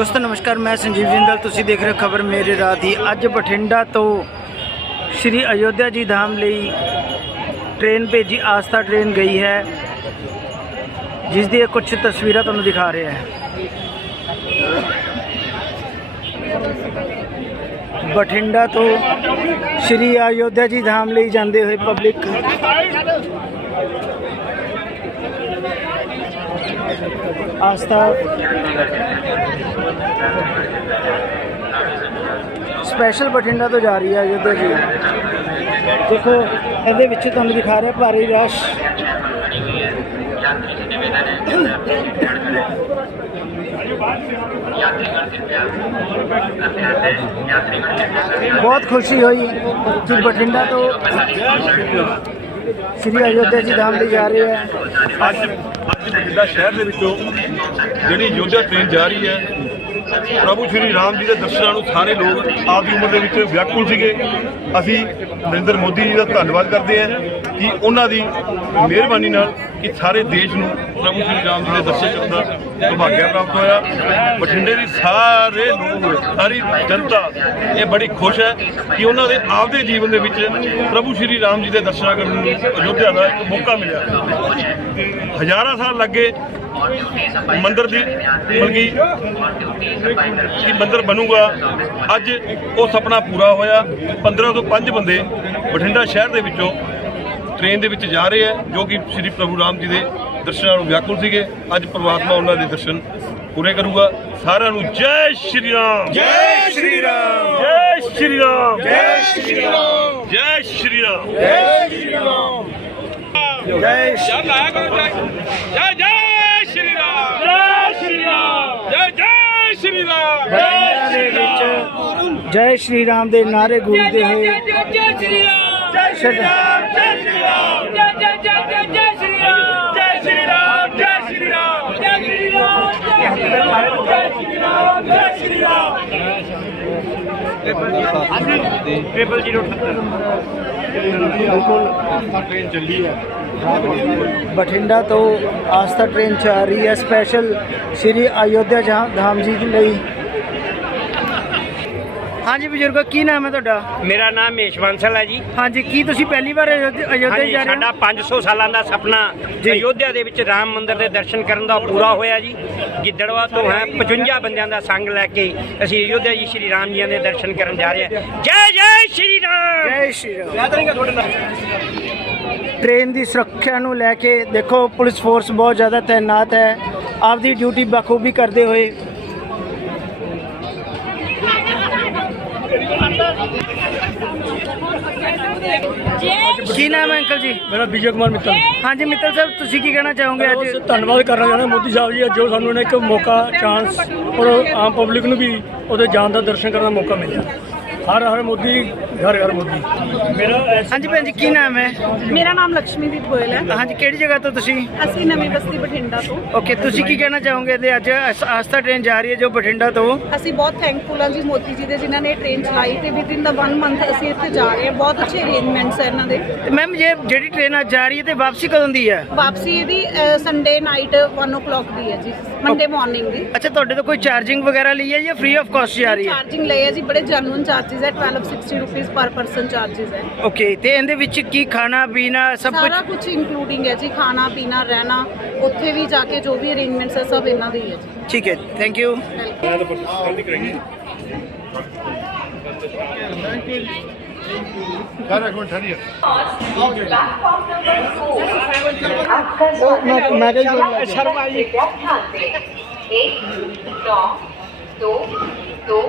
ਦੋਸਤੋ, ਨਮਸਕਾਰ, ਮੈਂ ਸੰਜੀਵ ਜਿੰਦਲ। ਤੁਸੀਂ ਦੇਖ ਰਹੇ ਹੋ ਖਬਰ ਮੇਰੇ ਰਾਹ ਦੀ। ਅੱਜ ਬਠਿੰਡਾ ਤੋਂ ਸ਼੍ਰੀ ਅਯੋਧਿਆ ਜੀ ਧਾਮ ਲਈ ਟ੍ਰੇਨ ਭੇਜੀ, ਆਸਥਾ ਟ੍ਰੇਨ ਗਈ ਹੈ, ਜਿਸ ਦੀ ਕੁਝ ਤਸਵੀਰਾਂ ਤੁਹਾਨੂੰ ਦਿਖਾ ਰਿਹਾ ਹੈ। ਬਠਿੰਡਾ ਤੋਂ ਸ਼੍ਰੀ ਅਯੋਧਿਆ ਜੀ ਧਾਮ ਲਈ ਜਾਂਦੇ ਹੋਏ ਪਬਲਿਕ ਆਸਥਾ ਸਪੈਸ਼ਲ ਬਠਿੰਡਾ ਤੋਂ ਜਾ ਰਹੀ ਹੈ ਅਯੋਧਿਆ ਜੀ। ਦੇਖੋ, ਇਹਦੇ ਵਿੱਚ ਤੁਹਾਨੂੰ ਦਿਖਾ ਰਿਹਾ ਭਾਰੀ ਰਸ਼। ਬਹੁਤ ਖੁਸ਼ੀ ਹੋਈ ਕਿ ਬਠਿੰਡਾ ਤੋਂ ਸ਼੍ਰੀ ਅਯੋਧਿਆ ਜੀ ਧਾਮ ਲਈ ਜਾ ਰਹੇ ਹੈ। ਅੱਜ ਅੱਜ ਬਠਿੰਡਾ ਸ਼ਹਿਰ ਦੇ ਵਿੱਚੋਂ ਜਿਹੜੀ ਯੋਧਿਆ ਟ੍ਰੇਨ ਜਾ ਰਹੀ ਹੈ ਪ੍ਰਭੂ ਸ਼੍ਰੀ ਰਾਮ ਜੀ ਦੇ ਦਰਸ਼ਨਾਂ ਨੂੰ ਸਾਰੇ ਲੋਕ ਆਪਦੀ ਉਮਰ ਦੇ ਵਿੱਚ ਵਿਆਕੁਲ ਸੀਗੇ। ਅਸੀਂ ਨਰਿੰਦਰ ਮੋਦੀ ਜੀ ਦਾ ਧੰਨਵਾਦ ਕਰਦੇ ਹਾਂ ਕਿ ਉਹਨਾਂ ਦੀ ਮਿਹਰਬਾਨੀ ਨਾਲ ਕਿ ਸਾਰੇ ਦੇਸ਼ ਨੂੰ ਪ੍ਰਭੂ ਸ਼੍ਰੀ ਰਾਮ ਜੀ ਦੇ ਦਰਸ਼ਨ ਕਰਨ ਦਾ ਸੁਭਾਗਿਆ ਪ੍ਰਾਪਤ ਹੋਇਆ। ਬਠਿੰਡੇ ਦੀ ਸਾਰੇ ਲੋਕ, ਸਾਰੀ ਜਨਤਾ ਇਹ ਬੜੀ ਖੁਸ਼ ਹੈ ਕਿ ਉਹਨਾਂ ਦੇ ਆਪਦੇ ਜੀਵਨ ਦੇ ਵਿੱਚ ਪ੍ਰਭੂ ਸ਼੍ਰੀ ਰਾਮ ਜੀ ਦੇ ਦਰਸ਼ਨਾਂ ਕਰਨ ਨੂੰ ਅਯੋਧਿਆ ਦਾ ਮੌਕਾ ਮਿਲਿਆ। ਹਜ਼ਾਰਾਂ ਸਾਲ ਲੱਗੇ ਮੰਦਿਰ ਦੀ ਬਲਕਿ ਕਿ ਮੰਦਿਰ ਬਣੂਗਾ। ਅੱਜ ਉਹ ਸੁਪਨਾ ਪੂਰਾ ਹੋਇਆ। 15 ਤੋਂ 5 ਬੰਦੇ ਬਠਿੰਡਾ ਸ਼ਹਿਰ ਦੇ ਵਿੱਚੋਂ ਟ੍ਰੇਨ ਦੇ ਵਿੱਚ ਜਾ ਰਹੇ ਹੈ ਜੋ ਕਿ ਸ੍ਰੀ ਪ੍ਰਭੂ ਰਾਮ ਜੀ ਦੇ ਦਰਸ਼ਨਾਂ ਨੂੰ ਵਿਆਕੁਲ ਸੀਗੇ। ਅੱਜ ਪ੍ਰਮਾਤਮਾ ਉਹਨਾਂ ਦੇ ਦਰਸ਼ਨ ਪੂਰੇ ਕਰੂਗਾ। ਸਾਰਿਆਂ ਨੂੰ ਜੈ ਸ਼੍ਰੀ ਰਾਮ। ਜੈ ਸ਼੍ਰੀ ਰਾਮ। ਜੈ ਸ਼੍ਰੀ ਰਾਮ। ਜੈ ਸ਼੍ਰੀ ਰਾਮ। ਜੈ ਸ਼੍ਰੀ ਰਾਮ। ਜੈ ਸ਼੍ਰੀ ਜੈ ਲਾਇਆ ਕਰੋ ਜੈ ਜੈ ਜੈ ਸ਼੍ਰੀ ਰਾਮ ਜੈ ਸ਼੍ਰੀ ਰਾਮ ਜੈ ਜੈ ਸ਼੍ਰੀ ਰਾਮ ਬਠਿੰਡਾ ਦੇ ਵਿੱਚ ਜੈ ਸ਼੍ਰੀ ਰਾਮ ਦੇ ਨਾਰੇ ਗੂੰਜਦੇ ਹੋਏ ਜੈ ਜੈ ਸ਼੍ਰੀ ਰਾਮ ਜੈ ਸ਼੍ਰੀ ਰਾਮ ਜੈ ਸ਼੍ਰੀ ਰਾਮ ਜੈ ਜੈ ਜੈ ਜੈ ਜੈ ਸ਼੍ਰੀ ਰਾਮ ਜੈ ਸ਼੍ਰੀ ਰਾਮ ਜੈ ਸ਼੍ਰੀ ਰਾਮ ਜੈ ਸ਼੍ਰੀ ਰਾਮ ਜੈ ਸ਼੍ਰੀ ਰਾਮ ਜੈ ਸ਼੍ਰੀ ਰਾਮ ਜੈ ਸ਼੍ਰੀ ਰਾਮ ਬਠਿੰਡਾ ਤੋਂ ਆਸਥਾ ਟ੍ਰੇਨ ਚ ਆ ਰਹੀ ਹੈ ਸਪੈਸ਼ਲ ਸ਼੍ਰੀ ਅਯੋਧਿਆ ਜਹਾਂ- ਧਾਮ ਜੀ ਲਈ ਹਾਂਜੀ ਬਜ਼ੁਰਗੋ ਕੀ ਨਾਮ ਹੈ ਤੁਹਾਡਾ? ਮੇਰਾ ਨਾਮ ਮੇਸ਼ ਬਾਂਸਲ ਹੈ ਜੀ। ਹਾਂਜੀ ਕੀ ਤੁਸੀਂ ਪਹਿਲੀ ਵਾਰ ਅਯੋਧਿਆ ਅਯੋਧਿਆ ਹਾਂਜੀ ਜਾ ਰਹੇ ਸਾਡਾ ਹੋ 500 ਸਾਲਾਂ ਦਾ ਸੁਪਨਾ ਜੀ। ਅਯੋਧਿਆ ਦੇ ਵਿੱਚ ਰਾਮ ਮੰਦਿਰ ਦੇ ਦਰਸ਼ਨ ਕਰਨ ਦਾ ਪੂਰਾ ਹੋਇਆ ਜੀ। ਗਿੱਦੜਵਾ ਤੋਂ ਹੈ 55 ਬੰਦਿਆਂ ਦਾ ਸੰਗ ਲੈ ਕੇ ਅਸੀਂ ਅਯੋਧਿਆ ਜੀ ਸ਼੍ਰੀ ਰਾਮ ਜੀ ਦੇ ਦਰਸ਼ਨ ਕਰਨ ਜਾ ਰਹੇ ਹਾਂ। ਜੈ ਜੈ ਸ਼੍ਰੀ ਰਾਮ! ਜੈ ਸ਼੍ਰੀ ਰਾਮ। ਟ੍ਰੇਨ ਦੀ ਸੁਰੱਖਿਆ ਨੂੰ ਲੈ ਕੇ ਦੇਖੋ ਪੁਲਿਸ ਫੋਰਸ ਬਹੁਤ ਜ਼ਿਆਦਾ ਤਾਇਨਾਤ ਹੈ। ਆਪਦੀ ਡਿਊਟੀ ਬਖੂਬੀ ਕਰਦੇ ਹੋਏ ਕੀ ਨਾਮ ਹੈ ਅੰਕਲ ਜੀ? ਮੇਰਾ ਵਿਜੇ ਕੁਮਾਰ ਮਿੱਤਲ। ਹਾਂਜੀ ਮਿੱਤਲ ਸਾਹਿਬ ਤੁਸੀਂ ਕੀ ਕਹਿਣਾ ਚਾਹੋਗੇ ਅੱਜ? ਧੰਨਵਾਦ ਕਰਨਾ ਚਾਹੁੰਦਾ ਮੋਦੀ ਸਾਹਿਬ ਜੀ ਜੋ ਸਾਨੂੰ ਨੇ ਇੱਕ ਮੌਕਾ ਚਾਂਸ ਔਰ ਆਮ ਪਬਲਿਕ ਨੂੰ ਵੀ ਉਹਦੇ ਜਾਣ ਦਾ ਦਰਸ਼ਨ ਕਰਨ ਦਾ ਮੌਕਾ ਮਿਲਿਆ। ਹਰ ਹਰ ਮੋਦੀ ਘਰ ਘਰ ਮੋਦੀ। ਮੇਰਾ ਹਾਂਜੀ ਭੈਣ ਜੀ ਕੀ ਨਾਮ ਹੈ? ਮੇਰਾ ਨਾਮ ਲక్ష్ਮੀਦੀਪ ਗੋਇਲ ਹੈ। ਹਾਂਜੀ ਕਿਹੜੀ ਜਗ੍ਹਾ ਤੋਂ ਤੁਸੀਂ? ਅਸੀਂ ਨਵੀਂ ਬਸਤੀ ਬਠਿੰਡਾ ਤੋਂ। ਓਕੇ ਤੁਸੀਂ ਕੀ ਕਹਿਣਾ ਚਾਹੋਗੇ? ਤੇ ਅੱਜ ਆਸ- ਆਸਥਾ ਟ੍ਰੇਨ ਜਾ ਰਹੀ ਹੈ ਜੋ ਬਠਿੰਡਾ ਤੋਂ। ਅਸੀਂ ਬਹੁਤ ਥੈਂਕਫੁਲ ਹਾਂ ਜੀ ਮੋਦੀ ਜੀ ਦੇ ਜਿਨ੍ਹਾਂ ਨੇ ਟ੍ਰੇਨ ਚਲਾਈ ਤੇ ਵਿਦਿਨ ਦਾ 1 ਮੰਥ ਅਸੀਂ ਇੱਥੇ ਜਾ ਰਹੇ ਹਾਂ। ਬਹੁਤ ਅੱਛੇ ਅਰੇਂਜਮੈਂਟਸ ਹੈ ਇਹਨਾਂ ਦੇ। ਤੇ ਮੈਮ ਜੇ ਜਿਹੜੀ ਟ੍ਰੇਨ ਅੱਜ ਜਾ ਰਹੀ ਹੈ ਤੇ ਵਾਪਸੀ ਕਦੋਂ ਦੀ ਹੈ? ਵਾਪਸੀ ਇਹਦੀ ਸੰਡੇ ਨਾਈਟ 1:00 ਦੀ ਹੈ ਜੀ। ਮੰਡੇ ਮਾਰਨਿੰਗ ਦੀ। ਅੱਛਾ ਤੁਹਾਡੇ ਤੋਂ ਕੋਈ ਚਾਰਜਿੰਗ ਵਗੈਰਾ ਲਈ ਹੈ ਜਾਂ ਫ੍ਰੀ ਆਫ ਕਾਸਟ ਹੀ ਆ ਰਹੀ ਹੈ? ਚਾਰਜਿੰਗ ਲਈ ਹੈ ਜੀ ਬੜੇ ਜੈਨੂਨ ਚਾਰजेस ਹੈ 1260 ਰੁਪਏ ਪਰ ਪਰਸਨ ਚਾਰजेस ਹੈ। ਓਕੇ ਤੇ ਇਹਦੇ ਵਿੱਚ ਕੀ ਖਾਣਾ ਪੀਣਾ ਸਭ ਕੁਝ ਸਾਰਾ ਕੁਝ ਇਨਕਲੂਡਿੰਗ ਹੈ ਜੀ ਖਾਣਾ ਪੀਣਾ ਰਹਿਣਾ ਉੱਥੇ ਵੀ ਜਾ ਕੇ ਜੋ ਵੀ ਅਰੇਂਜਮੈਂਟਸ ਹੈ ਸਭ ਇਹਨਾਂ ਦੇ ਹੀ ਹੈ ਜੀ। ਠੀਕ ਹੈ ਥੈਂਕ ਯੂ ਥੈਂਕ ਯੂ जी ध्यान दें एक नौ दो दो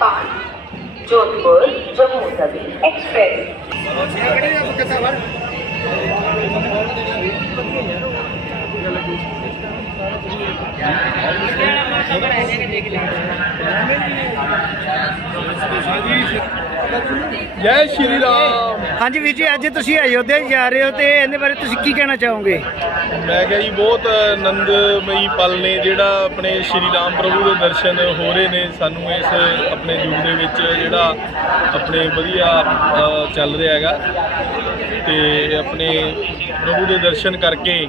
पाँच जोधपुर जम्मू तवी एक्सप्रेस ਜੈ ਸ਼੍ਰੀ ਰਾਮ। ਹਾਂਜੀ ਵੀਰ ਜੀ ਅੱਜ ਤੁਸੀਂ ਅਯੋਧਿਆ ਜਾ ਰਹੇ ਹੋ ਤੇ ਇਹਦੇ ਬਾਰੇ ਤੁਸੀਂ ਕੀ ਕਹਿਣਾ ਚਾਹੋਗੇ? ਮੈਂ ਕਿਹਾ ਜੀ ਬਹੁਤ ਆਨੰਦਮਈ ਪਲ ਨੇ ਜਿਹੜਾ ਆਪਣੇ ਸ਼੍ਰੀ ਰਾਮ ਪ੍ਰਭੂ ਦੇ ਦਰਸ਼ਨ ਹੋ ਰਹੇ ਨੇ ਸਾਨੂੰ ਇਸ ਆਪਣੇ ਯੁੱਗ ਦੇ ਵਿੱਚ ਜਿਹੜਾ ਆਪਣੇ ਵਧੀਆ ਚੱਲ ਰਿਹਾ ਹੈਗਾ। ਤੇ ਆਪਣੇ ਪ੍ਰਭੂ ਦੇ ਦਰਸ਼ਨ ਕਰਕੇ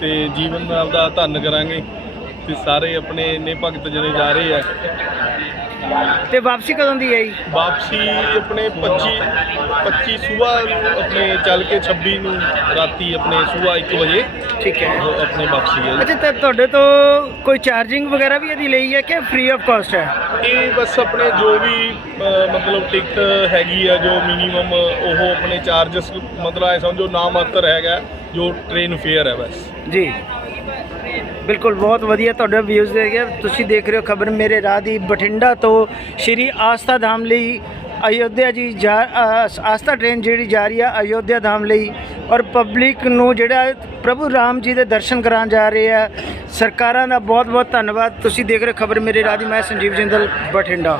ਤੇ ਜੀਵਨ ਦਾ ਧੰਨ ਕਰਾਂਗੇ। ਤੇ ਸਾਰੇ ਆਪਣੇ ਇੰਨੇ ਭਗਤ ਜਣੇ ਜਾ ਰਹੇ ਆ। ਤੇ ਵਾਪਸੀ ਕਦੋਂ ਦੀ ਹੈ ਜੀ ਵਾਪਸੀ ਆਪਣੇ 25 25 ਸਵੇਰ ਆਪਣੇ ਚੱਲ ਕੇ 26 ਨੂੰ ਰਾਤੀ ਆਪਣੇ ਸਵੇਰ 1 ਵਜੇ ਠੀਕ ਹੈ। ਆਪਣੇ ਵਾਪਸੀ ਹੈ ਅੱਛਾ ਤੇ ਤੁਹਾਡੇ ਤੋਂ ਕੋਈ ਚਾਰਜਿੰਗ ਵਗੈਰਾ ਵੀ ਇਹਦੀ ਲਈ ਹੈ ਕਿ ਫ੍ਰੀ ਆਫ ਕਾਸਟ ਹੈ? ਇਹ ਬਸ ਆਪਣੇ ਜੋ ਵੀ ਮਤਲਬ ਟਿਕਟ ਹੈਗੀ ਆ ਜੋ ਮਿਨੀਮਮ ਉਹ ਆਪਣੇ ਚਾਰजेस ਮਤਲਬ ਐ ਸਮਝੋ ਨਾ ਮਾਤਰ ਹੈਗਾ ਜੋ ਟ੍ਰੇਨ ਫੇਅਰ ਹੈ ਬਸ। ਜੀ। ਬਿਲਕੁਲ ਬਹੁਤ ਵਧੀਆ ਤੁਹਾਡਾ ਵਿਊਜ਼ ਦੇ ਗਿਆ ਤੁਸੀਂ ਦੇਖ ਰਹੇ ਹੋ ਖਬਰ ਮੇਰੇ ਰਾਹ ਦੀ ਬਠਿੰਡਾ ਤੋਂ ਸ਼੍ਰੀ ਆਸਥਾ ਧਾਮ ਲਈ ਅਯੋਧਿਆ ਜੀ ਜਾ ਆਸਥਾ ਟ੍ਰੇਨ ਜਿਹੜੀ ਜਾ ਰਹੀ ਆ ਅਯੋਧਿਆ ਧਾਮ ਲਈ ਔਰ ਪਬਲਿਕ ਨੂੰ ਜਿਹੜਾ ਪ੍ਰਭੂ ਰਾਮ ਜੀ ਦੇ ਦਰਸ਼ਨ ਕਰਾਉਣ ਜਾ ਰਹੇ ਆ। ਸਰਕਾਰਾਂ ਦਾ ਬਹੁਤ ਬਹੁਤ ਧੰਨਵਾਦ। ਤੁਸੀਂ ਦੇਖ ਰਹੇ ਹੋ ਖਬਰ ਮੇਰੇ ਰਾਹ ਦੀ, ਮੈਂ ਸੰਜੀਵ ਜਿੰਦਲ, ਬਠਿੰਡਾ।